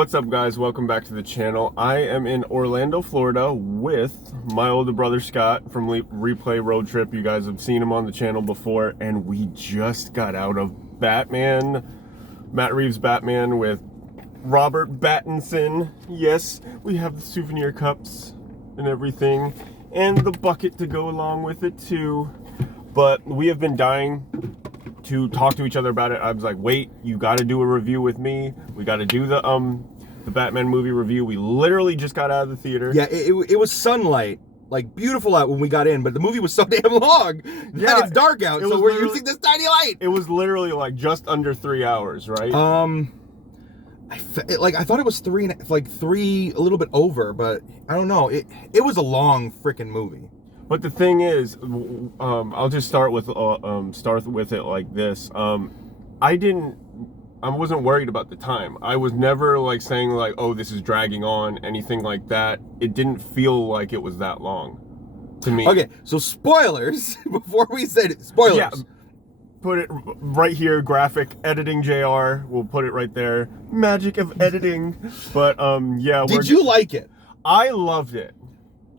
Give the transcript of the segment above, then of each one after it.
What's up, guys? Welcome back to the channel. I am in Orlando, Florida with my older brother Scott from Replay Road Trip. You guys have seen him on the channel before, and we just got out of Batman, Matt Reeves Batman with Robert Pattinson. Yes, we have the souvenir cups and everything, and the bucket to go along with it too. But we have been dying to talk to each other about it. I was like, wait, you got to do a review with me. We got to do the Batman movie review. We literally just got out of the theater. Yeah, it was sunlight, like beautiful out when we got in, but the movie was so damn long that it's dark out, so we're using this tiny light. It was literally like just under 3 hours, right? I thought it was three, a little bit over, but I don't know. It was a long freaking movie. But the thing is, I'll just start with it like this. I wasn't worried about the time. I was never like saying like, oh, this is dragging on, anything like that. It didn't feel like it was that long to me. Okay, so spoilers, before we said it, spoilers. Yeah, put it right here, graphic editing JR. We'll put it right there. Magic of editing. But yeah. Did you like it? I loved it.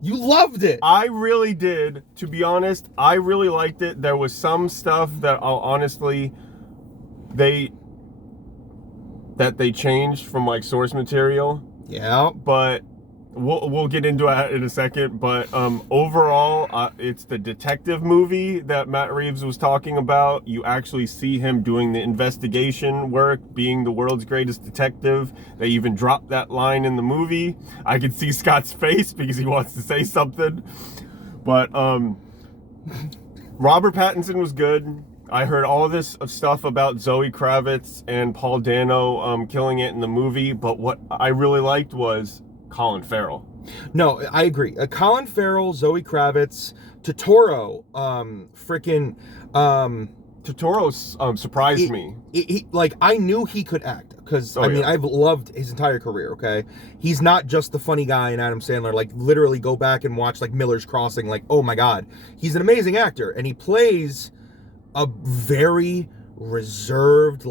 You loved it. I really did. To be honest, I really liked it. There was some stuff that they changed from like source material. Yeah. But we'll get into it in a second. But overall, it's the detective movie that Matt Reeves was talking about. You actually see him doing the investigation work, being the world's greatest detective. They even dropped that line in the movie. I could see Scott's face because he wants to say something. But Robert Pattinson was good. I heard all this stuff about Zoe Kravitz and Paul Dano killing it in the movie. But what I really liked was Colin Farrell. No, I agree. Colin Farrell, Zoe Kravitz, Totoro, Totoro surprised me. I knew he could act because I've loved his entire career. Okay, he's not just the funny guy in Adam Sandler. Like, literally go back and watch like Miller's Crossing. Like, oh my God, he's an amazing actor, and he plays a very reserved,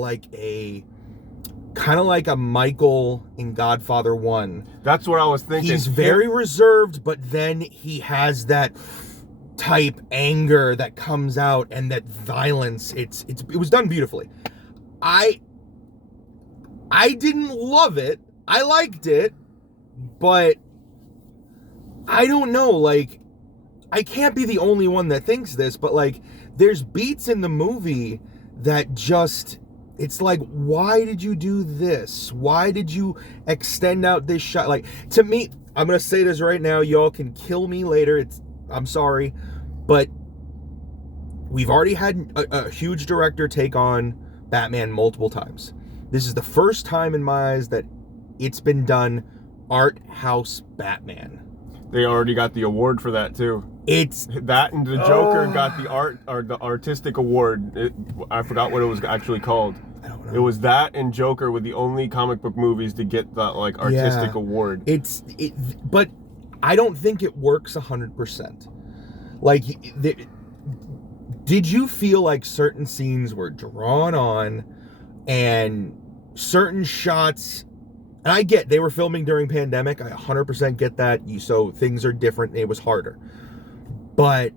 kind of like a Michael in Godfather 1. That's what I was thinking. He's very reserved, but then he has that type anger that comes out and that violence. It was done beautifully. I didn't love it. I liked it, but I don't know, like, I can't be the only one that thinks this, but like, there's beats in the movie that just, it's like, why did you do this? Why did you extend out this shot? Like, to me, I'm going to say this right now. Y'all can kill me later. I'm sorry. But we've already had a huge director take on Batman multiple times. This is the first time in my eyes that it's been done art house Batman. They already got the award for that too. It's that, and the Joker got the artistic award. I forgot what it was actually called. I don't know. It was that and Joker were the only comic book movies to get that like artistic award. But I don't think it works 100%. Like, did you feel like certain scenes were drawn on and certain shots? And I get they were filming during pandemic. I 100% get that. So things are different. It was harder. But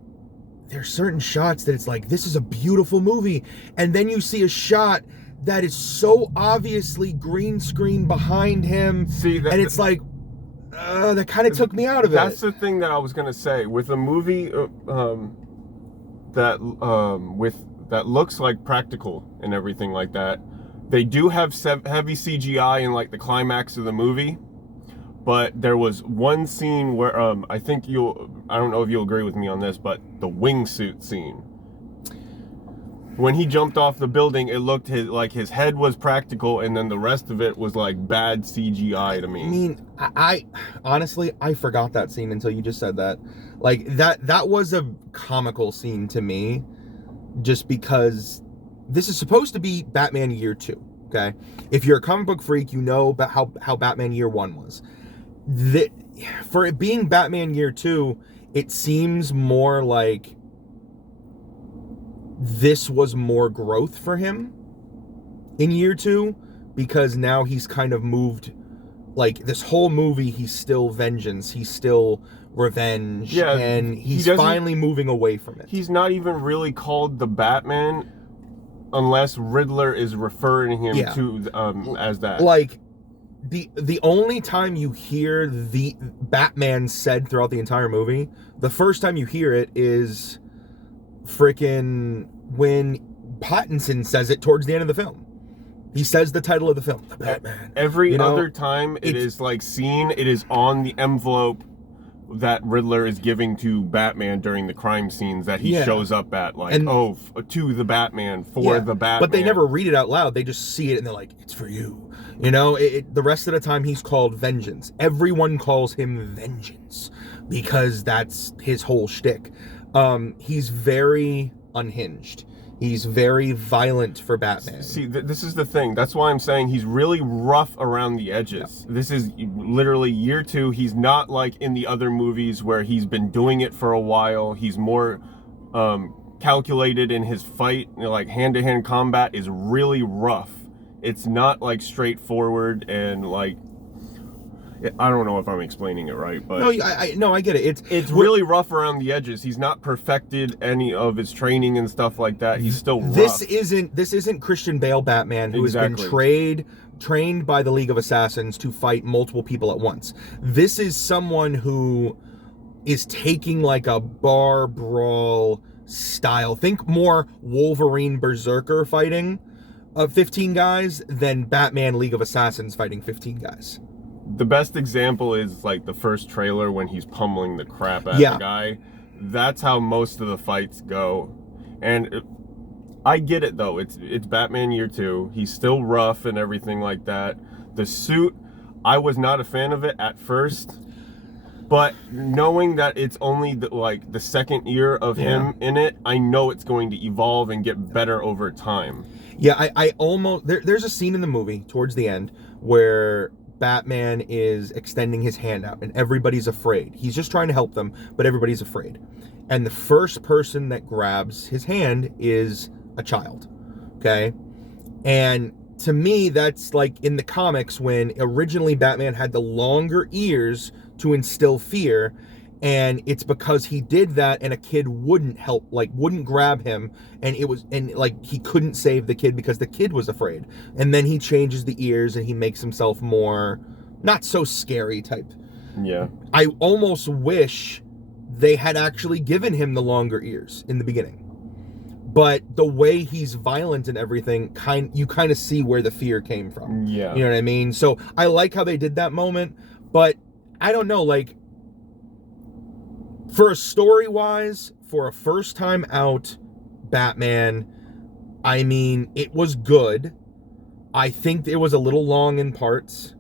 there's certain shots that it's like, this is a beautiful movie. And then you see a shot that is so obviously green screen behind him. And it's like, that kind of took me out of it. That's the thing that I was going to say. With a movie that looks like practical and everything like that, they do have heavy CGI in like the climax of the movie, but there was one scene where I don't know if you'll agree with me on this, but the wingsuit scene. When he jumped off the building, it looked like his head was practical, and then the rest of it was like bad CGI to me. I mean, I honestly, I forgot that scene until you just said that. Like, that was a comical scene to me, just because this is supposed to be Batman Year 2, okay? If you're a comic book freak, you know about how Batman Year 1 was. For it being Batman Year 2, it seems more like this was more growth for him in Year 2, because now he's kind of moved like this whole movie, he's still vengeance, he's still revenge, Yeah, and he's doesn't- finally moving away from it. He's not even really called the Batman unless Riddler is referring him Yeah. to as that. Like, the only time you hear the Batman said throughout the entire movie, the first time you hear it is freaking when Pattinson says it towards the end of the film. He says the title of the film, The Batman. Every other time it is like seen, it is on the envelope that Riddler is giving to Batman during the crime scenes that he shows up at, like, to the Batman, for the Batman. But they never read it out loud. They just see it and they're like, it's for you. You know, the rest of the time he's called Vengeance. Everyone calls him Vengeance because that's his whole shtick. He's very unhinged. He's very violent for Batman. See, this is the thing. That's why I'm saying he's really rough around the edges. Yeah. This is literally year 2. He's not like in the other movies where he's been doing it for a while. He's more calculated in his fight. You know, like hand-to-hand combat is really rough. It's not like straightforward and like, I don't know if I'm explaining it right, but I get it. It's really rough around the edges. He's not perfected any of his training and stuff like that. He's still rough. This isn't Christian Bale Batman, who has been trained by the League of Assassins to fight multiple people at once. This is someone who is taking like a bar brawl style. Think more Wolverine Berserker fighting 15 guys than Batman League of Assassins fighting 15 guys. The best example is like the first trailer when he's pummeling the crap out of the guy. That's how most of the fights go. And I get it though. It's Batman year 2. He's still rough and everything like that. The suit, I was not a fan of it at first. But knowing that it's only the second year of him in it, I know it's going to evolve and get better over time. Yeah, I almost... There's a scene in the movie towards the end where Batman is extending his hand out and everybody's afraid. He's just trying to help them, but everybody's afraid. And the first person that grabs his hand is a child. Okay? And to me, that's like in the comics when originally Batman had the longer ears to instill fear, and it's because he did that and a kid wouldn't help, like wouldn't grab him, and he couldn't save the kid because the kid was afraid. And then he changes the ears and he makes himself more not so scary type. Yeah. I almost wish they had actually given him the longer ears in the beginning. But the way he's violent and everything, you kind of see where the fear came from. Yeah. You know what I mean? So I like how they did that moment, but I don't know, like, for a story-wise, for a first-time out Batman, I mean, it was good. I think it was a little long in parts,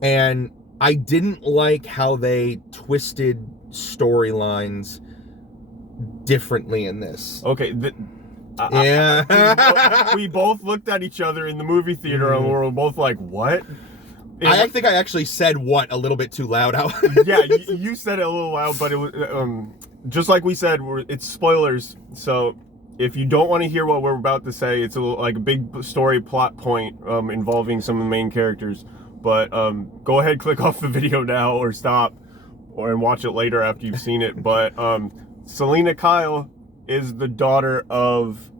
and I didn't like how they twisted storylines differently in this. Okay, we both looked at each other in the movie theater and we were both like, what? I think I actually said what a little bit too loud out. Yeah, you said it a little loud, but it was just like we said, it's spoilers. So if you don't want to hear what we're about to say, it's like a big story plot point involving some of the main characters. But go ahead, click off the video now or stop, and watch it later after you've seen it. But Selina Kyle is the daughter of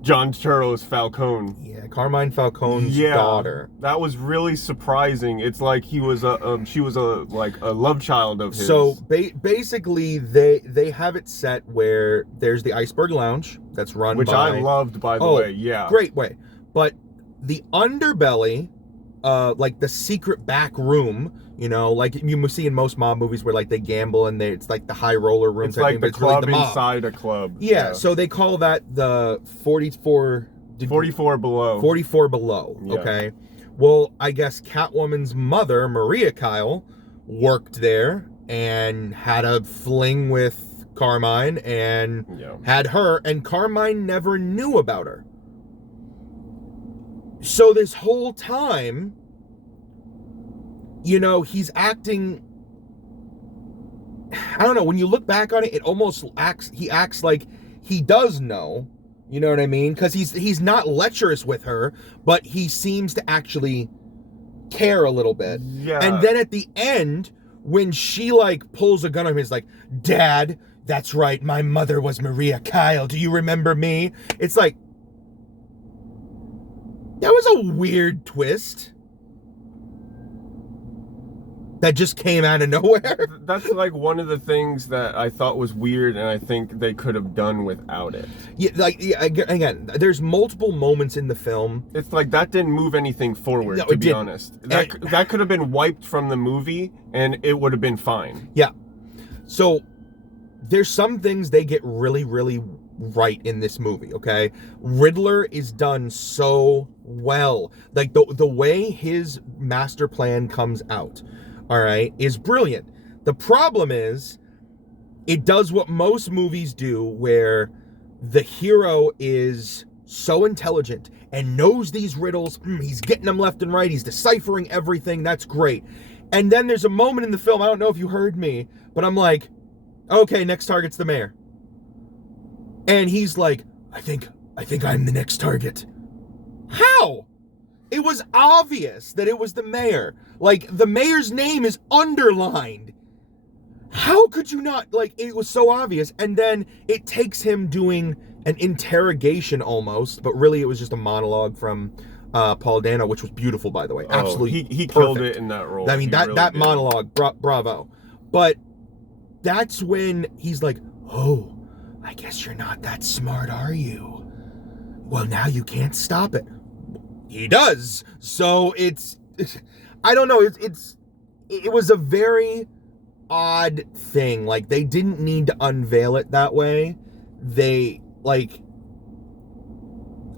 John Turturro's Falcone. Yeah, Carmine Falcone's daughter. That was really surprising. It's like she was a love child of his. So basically, they have it set where there's the Iceberg Lounge that's run which I loved, by the way. Yeah, great way. But the underbelly, like the secret back room, you know, like you see in most mob movies where like they gamble and it's like the high roller room. It's like the club really the inside a club. Yeah, so they call that the 44 below. 44 below. Yeah. Okay. Well, I guess Catwoman's mother, Maria Kyle, worked there and had a fling with Carmine and had her, and Carmine never knew about her. So this whole time, you know, he's acting, I don't know, when you look back on it, it almost he acts like he does know, you know what I mean? Because he's not lecherous with her, but he seems to actually care a little bit. Yeah. And then at the end, when she like pulls a gun on him, he's like, Dad, that's right, my mother was Maria Kyle. Do you remember me? It's like, that was a weird twist that just came out of nowhere. That's like one of the things that I thought was weird, and I think they could have done without it. Yeah, like, yeah, again, there's multiple moments in the film. It's like that didn't move anything forward, No, to it be didn't. honest. That could have been wiped from the movie, and it would have been fine. Yeah. So there's some things they get really, really right in this movie, okay? Riddler is done so well. Like, the way his master plan comes out, all right, is brilliant. The problem is, it does what most movies do, where the hero is so intelligent and knows these riddles. He's getting them left and right. He's deciphering everything. That's great. And then there's a moment in the film, I don't know if you heard me, but I'm like, okay, next target's the mayor. And he's like, I think I'm the next target. How? It was obvious that it was the mayor. Like, the mayor's name is underlined. How could you not? Like, it was so obvious. And then it takes him doing an interrogation almost, but really it was just a monologue from Paul Dano, which was beautiful, by the way. Absolutely, he killed it in that role. I mean, that did. monologue, bravo. But that's when he's like, oh, I guess you're not that smart, are you? Well, now you can't stop it. He does. So it's I don't know. It was a very odd thing. Like, they didn't need to unveil it that way. They, like,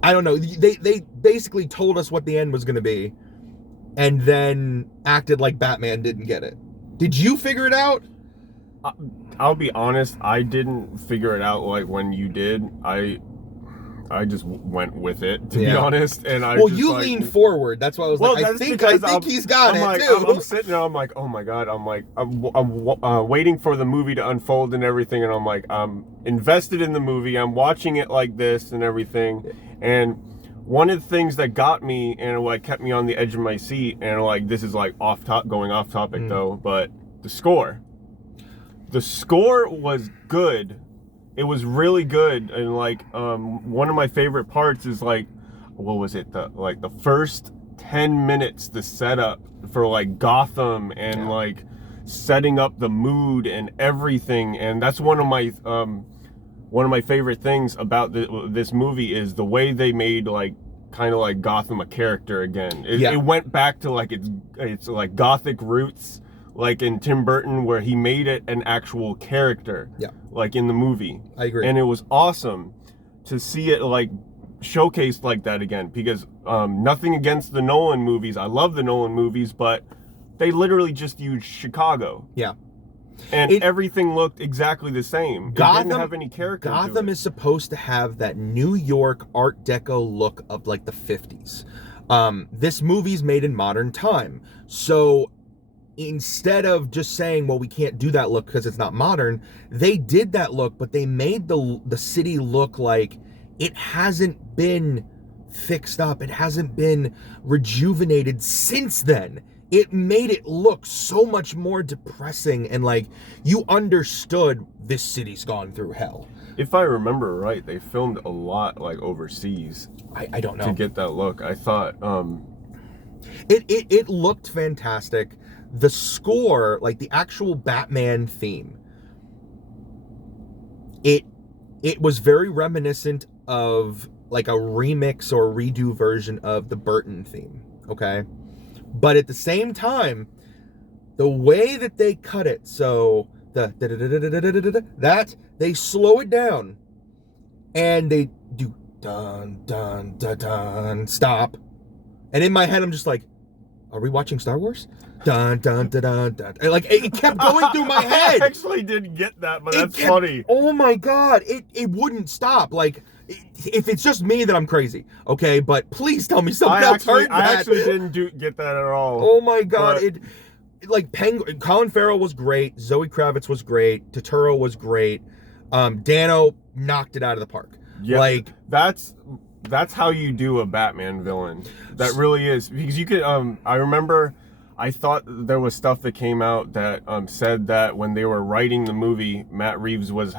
I don't know. They basically told us what the end was going to be, and then acted like Batman didn't get it. Did you figure it out? I'll be honest, I didn't figure it out like when you did. I just went with it, to be honest. And you leaned forward. That's why I was like, I think he's got it too. I'm sitting there, I'm like, oh my God. I'm waiting for the movie to unfold and everything. And I'm like, I'm invested in the movie. I'm watching it like this and everything. And one of the things that got me and like kept me on the edge of my seat, and like, this is like going off topic though, but the score. The score was good. It was really good, and like one of my favorite parts is like, what was it? The first 10 minutes, the setup for like Gotham and like setting up the mood and everything, and that's one of my favorite things about this movie is the way they made like kind of like Gotham a character again. It went back to like its like Gothic roots. Like in Tim Burton, where he made it an actual character, like in the movie. I agree. And it was awesome to see it like showcased like that again, because nothing against the Nolan movies. I love the Nolan movies, but they literally just used Chicago. Yeah. And everything looked exactly the same. Gotham didn't have any character. Gotham is supposed to have that New York Art Deco look of like the 50s. This movie's made in modern time. So instead of just saying, well, we can't do that look because it's not modern, they did that look, but they made the city look like it hasn't been fixed up. It hasn't been rejuvenated since then. It made it look so much more depressing, and like you understood this city's gone through hell. If I remember right, they filmed a lot like overseas. I don't know. To get that look. I thought it looked fantastic. The score, like the actual Batman theme, it was very reminiscent of like a remix or redo version of the Burton theme, okay? But at the same time, the way that they cut it, so that they slow it down and they do dun dun dun dun stop. And in my head I'm just like, are we watching Star Wars? Dun dun dun dun dun. And like it kept going through my head. I actually didn't get that, but that's funny. Oh my God, it wouldn't stop. Like, if it's just me, then I'm crazy. Okay, but please tell me something else. I actually didn't get that at all. Oh my God, Colin Farrell was great. Zoe Kravitz was great. Turturro was great. Dano knocked it out of the park. Yeah, like that's that's how you do a Batman villain. That really is, because you could I remember I thought there was stuff that came out that said that when they were writing the movie, Matt Reeves was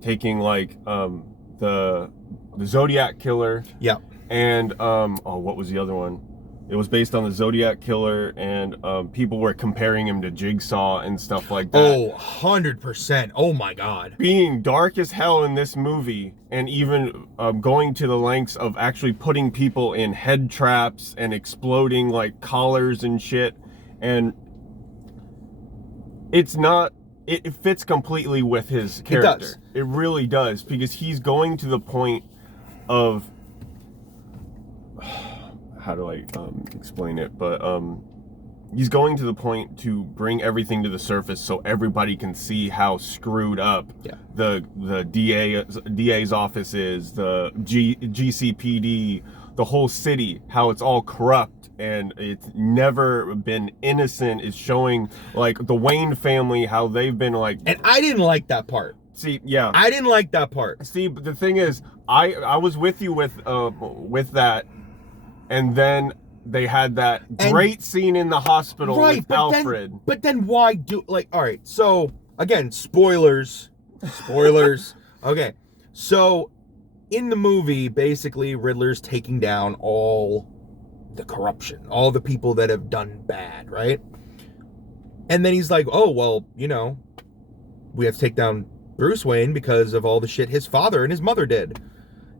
taking like the Zodiac killer. Yeah. And what was the other one? It was based on the Zodiac killer, and people were comparing him to Jigsaw and stuff like that. Oh, 100%. Oh my God. Being dark as hell in this movie, and even going to the lengths of actually putting people in head traps and exploding like collars and shit. And it's not, it fits completely with his character. It does. It really does, because he's going to the point of, how do I explain it? But he's going to the point to bring everything to the surface so everybody can see how screwed up the DA's office is, the GCPD, the whole city, how it's all corrupt and it's never been innocent. Is showing like the Wayne family, how they've been like. And I didn't like that part. See, yeah, I didn't like that part. See, but the thing is, I was with you with that. And then they had that great scene in the hospital with Alfred. But then why do, like, all right, so, again, spoilers. Okay, so, in the movie, basically, Riddler's taking down all the corruption, all the people that have done bad, right? And then he's like, oh, well, you know, we have to take down Bruce Wayne because of all the shit his father and his mother did.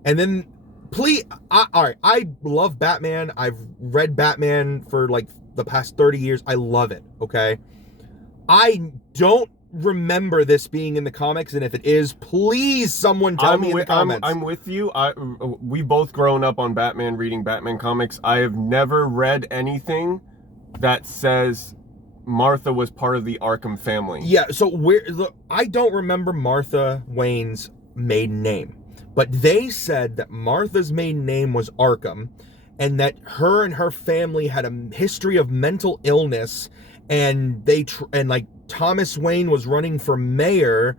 And then... all right, I love Batman. I've read Batman for like the past 30 years. I love it, okay? I don't remember this being in the comics, and if it is, please someone tell me in the comments. I'm with you. We both grown up on Batman, reading Batman comics. I have never read anything that says Martha was part of the Arkham family. Yeah, so I don't remember Martha Wayne's maiden name. But they said that Martha's maiden name was Arkham, and that her and her family had a history of mental illness, and like Thomas Wayne was running for mayor,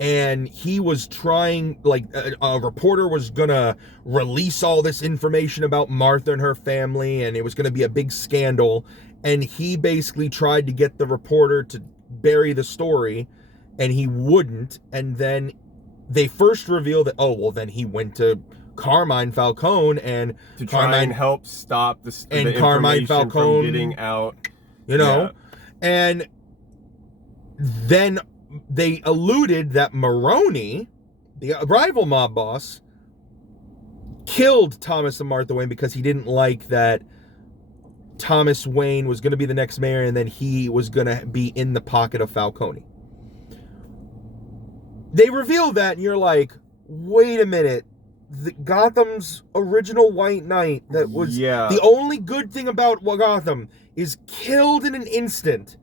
and he was trying, like, a reporter was gonna release all this information about Martha and her family, and it was gonna be a big scandal, and he basically tried to get the reporter to bury the story, and he wouldn't, and then they first reveal that, oh, well, then he went to Carmine Falcone and to try and help stop the Carmine information Falcone from getting out. You know? Yeah. And then they alluded that Maroni, the rival mob boss, killed Thomas and Martha Wayne because he didn't like that Thomas Wayne was going to be the next mayor and then he was going to be in the pocket of Falcone. They reveal that, and you're like, wait a minute. Gotham's original White Knight that was the only good thing about Gotham is killed in an instant.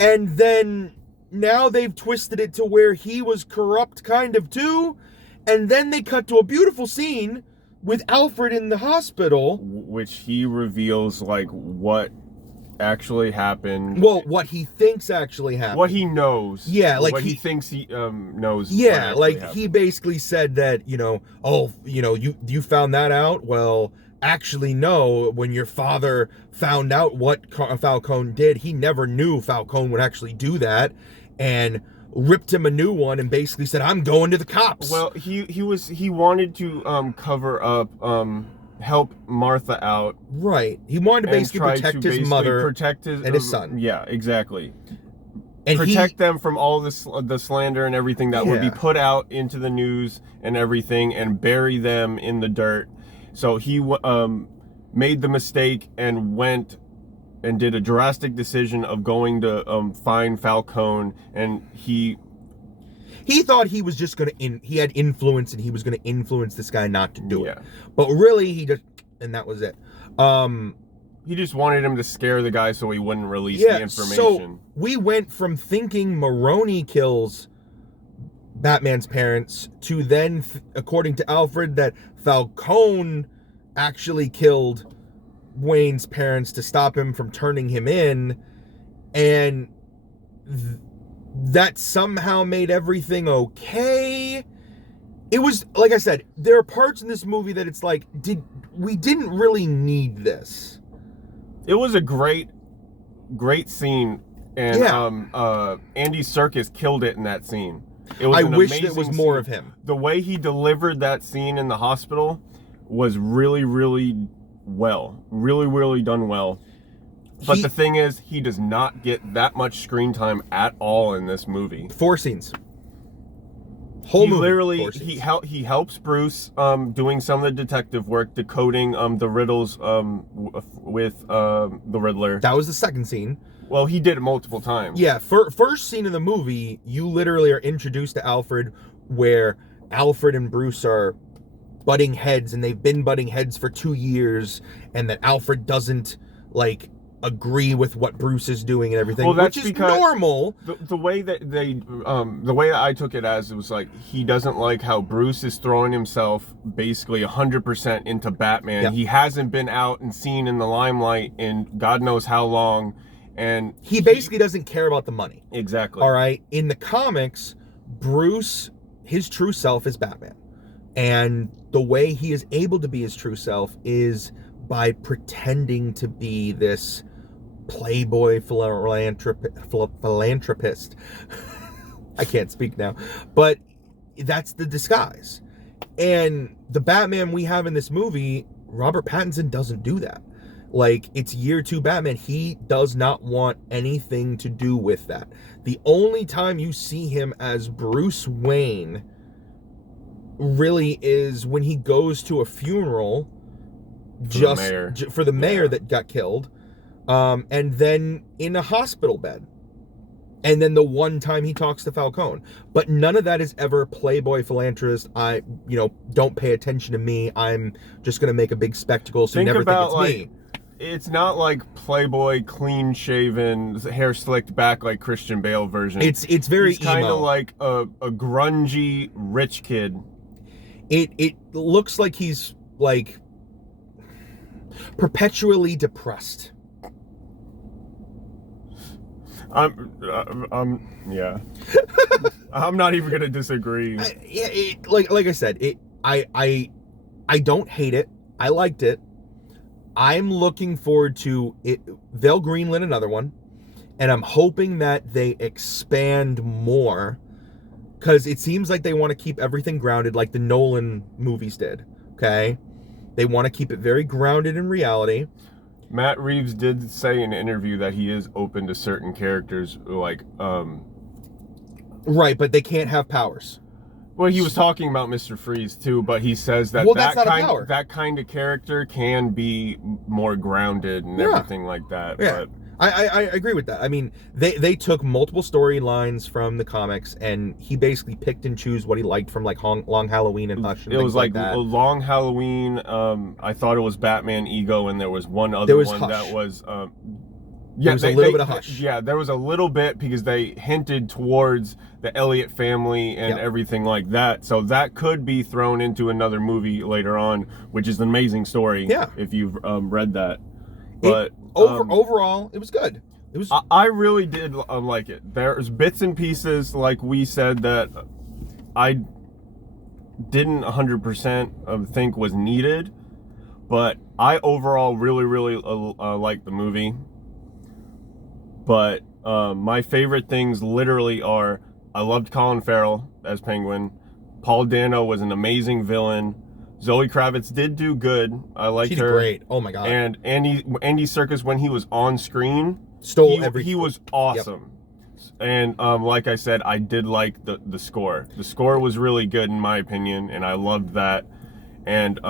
And then now they've twisted it to where he was corrupt kind of too. And then they cut to a beautiful scene with Alfred in the hospital. Which he reveals, like, what actually happened. Well, what he thinks actually happened. What he knows. Yeah, like what he thinks he knows. Yeah, like happened. He basically said that, you know, oh, you know, you found that out? Well, actually, no. When your father found out what Falcone did, he never knew Falcone would actually do that, and ripped him a new one and basically said, I'm going to the cops. Well, he wanted to cover up help Martha out. Right. He wanted to basically protect his mother and his son. Yeah, exactly. And protect them from all the slander and everything that would be put out into the news and everything, and bury them in the dirt. So he made the mistake and went and did a drastic decision of going to find Falcone, and he thought he was just gonna he had influence and he was gonna influence this guy not to do it. But really and that was it. He just wanted him to scare the guy so he wouldn't release the information. So we went from thinking Maroni kills Batman's parents to then, according to Alfred, that Falcone actually killed Wayne's parents to stop him from turning him in, and that somehow made everything okay. It was, like I said, there are parts in this movie that it's like, we didn't really need this. It was a great scene, and Yeah. Andy Serkis killed it in that scene. It was I an wish there was amazing more scene. of him. The way he delivered that scene in the hospital was really, really well. Really, really done well. But the thing is, he does not get that much screen time at all in this movie. 4 scenes. Whole he movie. Literally, he helps Bruce doing some of the detective work, decoding the riddles with the Riddler. That was the second scene. Well, he did it multiple times. Yeah, first scene in the movie, you literally are introduced to Alfred, where Alfred and Bruce are butting heads, and they've been butting heads for 2 years, and that Alfred doesn't like agree with what Bruce is doing and everything, well, which is normal. The way that the way that I took it as, it was like he doesn't like how Bruce is throwing himself basically 100% into Batman. Yep. He hasn't been out and seen in the limelight in God knows how long, and he basically doesn't care about the money. Exactly. All right. In the comics, Bruce, his true self is Batman, and the way he is able to be his true self is by pretending to be this playboy philanthropist. I can't speak now, but that's the disguise. And the Batman we have in this movie, Robert Pattinson doesn't do that. Like, it's year 2 Batman. He does not want anything to do with that. The only time you see him as Bruce Wayne really is when he goes to a funeral for the mayor that got killed, and then in a hospital bed, and then the one time he talks to Falcone. But none of that is ever playboy philanthropist. Don't pay attention to me. I'm just gonna make a big spectacle, so you never think it's me. It's not like playboy, clean shaven, hair slicked back like Christian Bale version. It's very He's kind of like a grungy rich kid. It looks like he's like perpetually depressed. Yeah. I'm not even gonna disagree. Like I said, I don't hate it. I liked it. I'm looking forward to it. They'll greenlit another one, and I'm hoping that they expand more, because it seems like they want to keep everything grounded like the Nolan movies did. Okay, they want to keep it very grounded in reality. Matt Reeves did say in an interview that he is open to certain characters, like right, but they can't have powers. Well, he was talking about Mr. Freeze too, but he says that that kind of character can be more grounded and everything like that. Yeah. But I agree with that. I mean, they took multiple storylines from the comics, and he basically picked and chose what he liked from like Long Halloween and Hush. And it was like that. Long Halloween. I thought it was Batman Ego, and there was one other one Hush. that was. Yeah, there was a little bit of Hush. Yeah, there was a little bit because they hinted towards the Elliott family and everything like that. So that could be thrown into another movie later on, which is an amazing story. Yeah, if you've read that. But overall, it was good. It was. I really did like it. There's bits and pieces, like we said, that I didn't 100% think was needed, but I overall really liked the movie. But my favorite things literally are, I loved Colin Farrell as Penguin. Paul Dano was an amazing villain. Zoe Kravitz did do good. I liked her. She did great. Oh my god. And Andy Serkis, when he was on screen, stole everything. He was awesome. Yep. And like I said, I did like the score. The score was really good in my opinion, and I loved that. And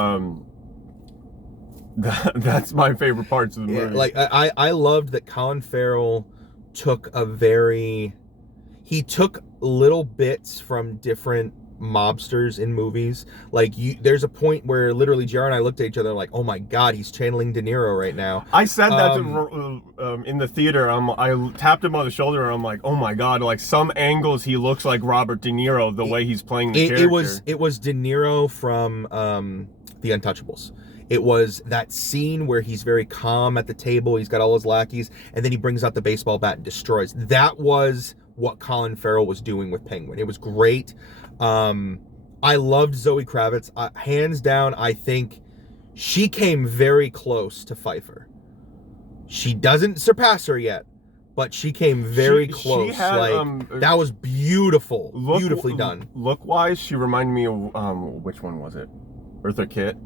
that's my favorite parts of the movie. Like I loved that Colin Farrell took he took little bits from different mobsters in movies. Like there's a point where literally JR and I looked at each other like, oh my god, he's channeling De Niro right now. I said that in the theater. I tapped him on the shoulder and I'm like, oh my god, like some angles he looks like Robert De Niro the way he's playing the character. It was De Niro from The Untouchables. It was that scene where he's very calm at the table, he's got all his lackeys, and then he brings out the baseball bat and destroys. That was what Colin Farrell was doing with Penguin. It was great. I loved Zoe Kravitz. Hands down, I think she came very close to Pfeiffer. She doesn't surpass her yet, but she came very close. She had, like that was beautiful, beautifully done. Look wise, she reminded me of which one was it? Eartha Kitt.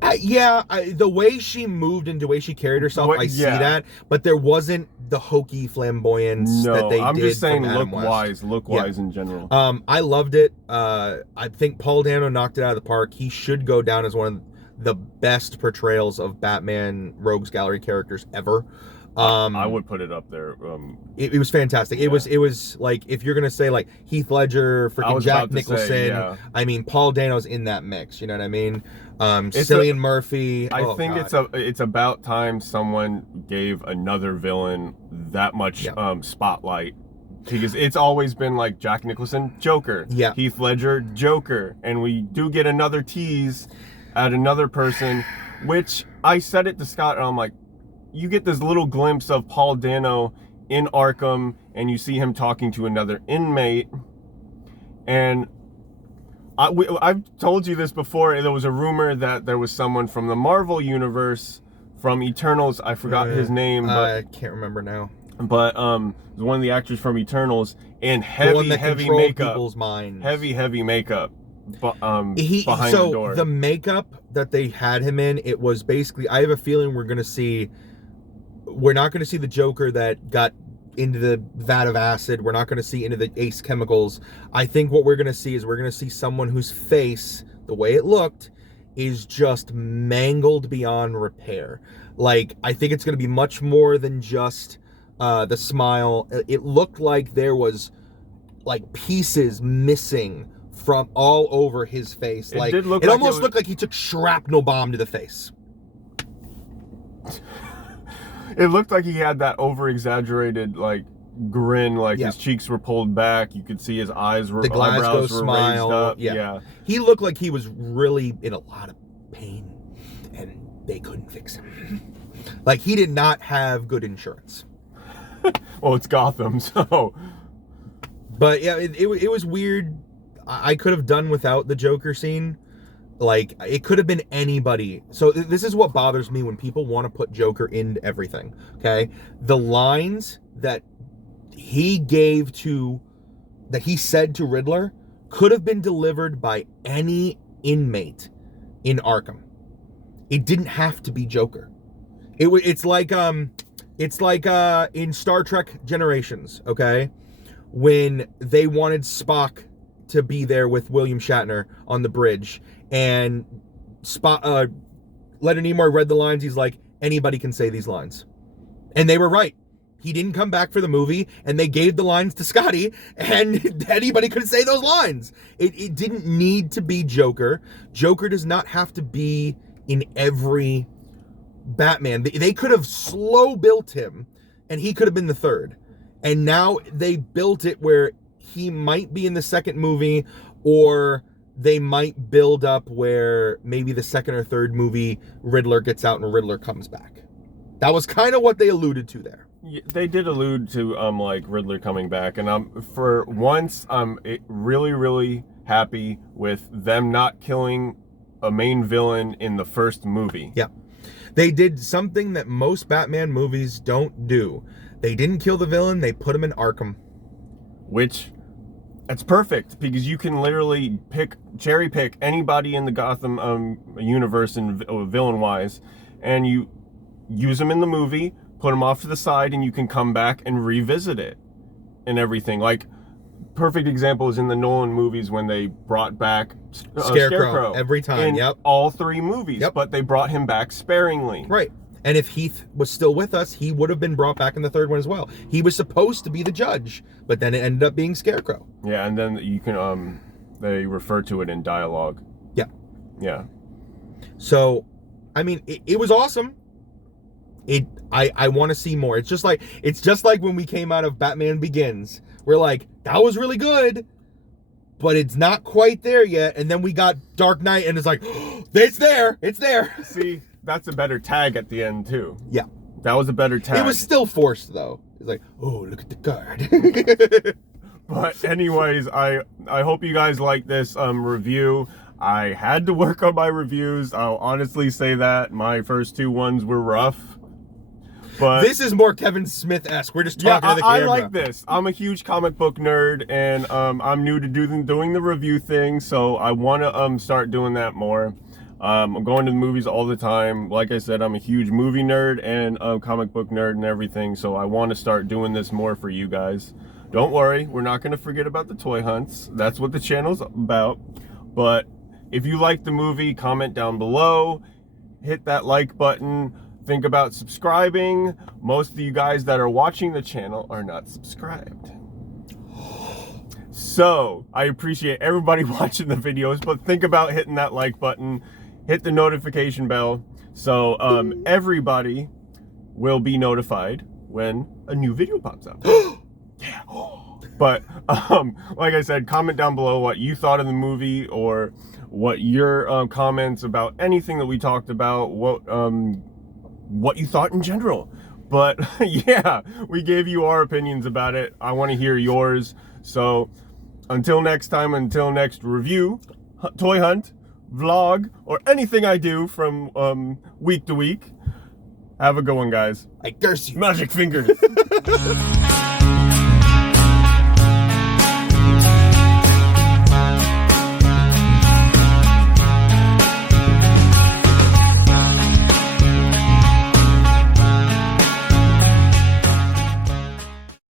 The way she moved and the way she carried herself, I see that, but there wasn't the hokey flamboyance that they did. I'm just saying, look wise in general. I loved it. I think Paul Dano knocked it out of the park. He should go down as one of the best portrayals of Batman Rogues Gallery characters ever. I would put it up there. It was fantastic. It was like, if you're gonna say like Heath Ledger, freaking Jack Nicholson, I mean Paul Dano's in that mix. You know what I mean? Cillian Murphy. I think it's about time someone gave another villain that much spotlight. Because it's always been like Jack Nicholson, Joker. Yeah. Heath Ledger, Joker. And we do get another tease at another person, which I said it to Scott, and I'm like, you get this little glimpse of Paul Dano in Arkham, and you see him talking to another inmate. And I've told you this before. There was a rumor that there was someone from the Marvel universe, from Eternals. I forgot his name. But, I can't remember now. But one of the actors from Eternals in heavy makeup. People's minds. Heavy makeup. Behind the door. The makeup that they had him in, it was basically, I have a feeling we're not going to see the Joker that got into the vat of acid. We're not going to see into the Ace chemicals. I think what we're going to see is we're going to see someone whose face, the way it looked, is just mangled beyond repair. Like, I think it's going to be much more than just the smile. It looked like there was like pieces missing from all over his face. It almost looked like he took shrapnel bomb to the face. It looked like he had that over-exaggerated, like, grin, like his cheeks were pulled back. You could see his eyes were, the Glasgow eyebrows were smile. raised up. Yeah. He looked like he was really in a lot of pain, and they couldn't fix him. Like, he did not have good insurance. Well, it's Gotham, so. But yeah, it was weird. I could have done without the Joker scene. Like, it could have been anybody. So this is what bothers me when people want to put Joker into everything, okay? The lines that he said to Riddler could have been delivered by any inmate in Arkham. It didn't have to be Joker. It's like in Star Trek Generations, okay? When they wanted Spock to be there with William Shatner on the bridge, and Leonard Nimoy read the lines. He's like, anybody can say these lines. And they were right. He didn't come back for the movie, and they gave the lines to Scotty, and anybody could say those lines. It didn't need to be Joker. Joker does not have to be in every Batman. They could have slow built him, and he could have been the third. And now they built it where he might be in the second movie, or they might build up where maybe the second or third movie Riddler gets out and Riddler comes back. That was kind of what they alluded to there. Yeah, they did allude to like Riddler coming back, and for once I'm really, really happy with them not killing a main villain in the first movie. Yeah. They did something that most Batman movies don't do. They didn't kill the villain, they put him in Arkham. Which, it's perfect, because you can literally cherry pick anybody in the Gotham universe and villain-wise, and you use them in the movie, put them off to the side, and you can come back and revisit it and everything. Like, perfect example is in the Nolan movies when they brought back Scarecrow every time. In all three movies, but they brought him back sparingly. Right. And if Heath was still with us, he would have been brought back in the third one as well. He was supposed to be the judge, but then it ended up being Scarecrow. Yeah, and then you can they refer to it in dialogue. Yeah. Yeah. So, I mean, it was awesome. I want to see more. It's just like when we came out of Batman Begins. We're like, that was really good, but it's not quite there yet. And then we got Dark Knight, and it's like, oh, it's there. See, that's a better tag at the end too. Yeah. That was a better tag. It was still forced though. It's like, oh, look at the card. But anyways, I hope you guys like this review. I had to work on my reviews. I'll honestly say that my first two ones were rough. But this is more Kevin Smith-esque. We're just talking to the camera. I like this. I'm a huge comic book nerd, and I'm new to doing the review thing, so I want to start doing that more. I'm going to the movies all the time. Like I said, I'm a huge movie nerd and comic book nerd and everything, so I want to start doing this more for you guys. Don't worry, we're not going to forget about the toy hunts. That's what the channel's about. But if you like the movie, comment down below. Hit that like button. Think about subscribing. Most of you guys that are watching the channel are not subscribed. So, I appreciate everybody watching the videos, but think about hitting that like button. Hit the notification bell so everybody will be notified when a new video pops up. Yeah. But like I said, comment down below what you thought of the movie, or what your comments about anything that we talked about, what you thought in general. But yeah, we gave you our opinions about it. I want to hear yours. So until next time, until next review, toy hunt, vlog, or anything I do from week to week, have a good one, guys. I curse you. Magic fingers.